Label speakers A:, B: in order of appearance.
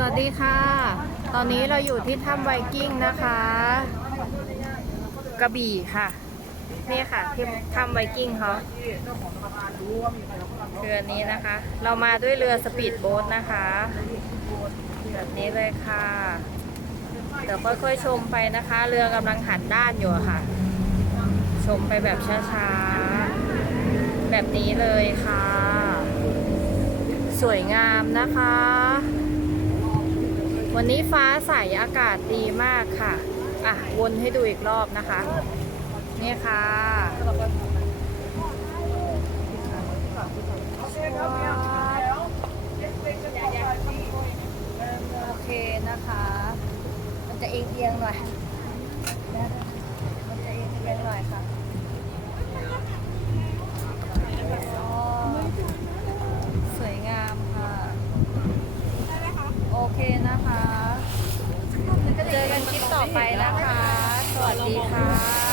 A: สวัสดีค่ะ ตอนนี้เราอยู่ที่ถ้ำไวกิ้งนะคะ กระบี่ค่ะ นี่ค่ะที่ถ้ำไวกิ้งเขาเรืออันนี้นะคะ เรามาด้วยเรือสปีดโบ๊ทนะคะแบบนี้เลยค่ะ เดี๋ยวค่อยๆชมไปนะคะ เรือกำลังหันด้านอยู่ค่ะ ชมไปแบบช้าๆ แบบนี้เลยค่ะ สวยงามนะคะ วันนี้ฟ้าใสอากาศดีมากค่ะ อะ วนให้ดูอีกรอบนะคะ นี่ค่ะโอเคนะคะ มันจะเอียงๆหน่อย มันจะเอียงเอียงๆหน่อยค่ะอ๋อสวยงามค่ะ โอ เคนะคะ เจอกันคลิปต่อไปนะคะ สวัสดีค่ะ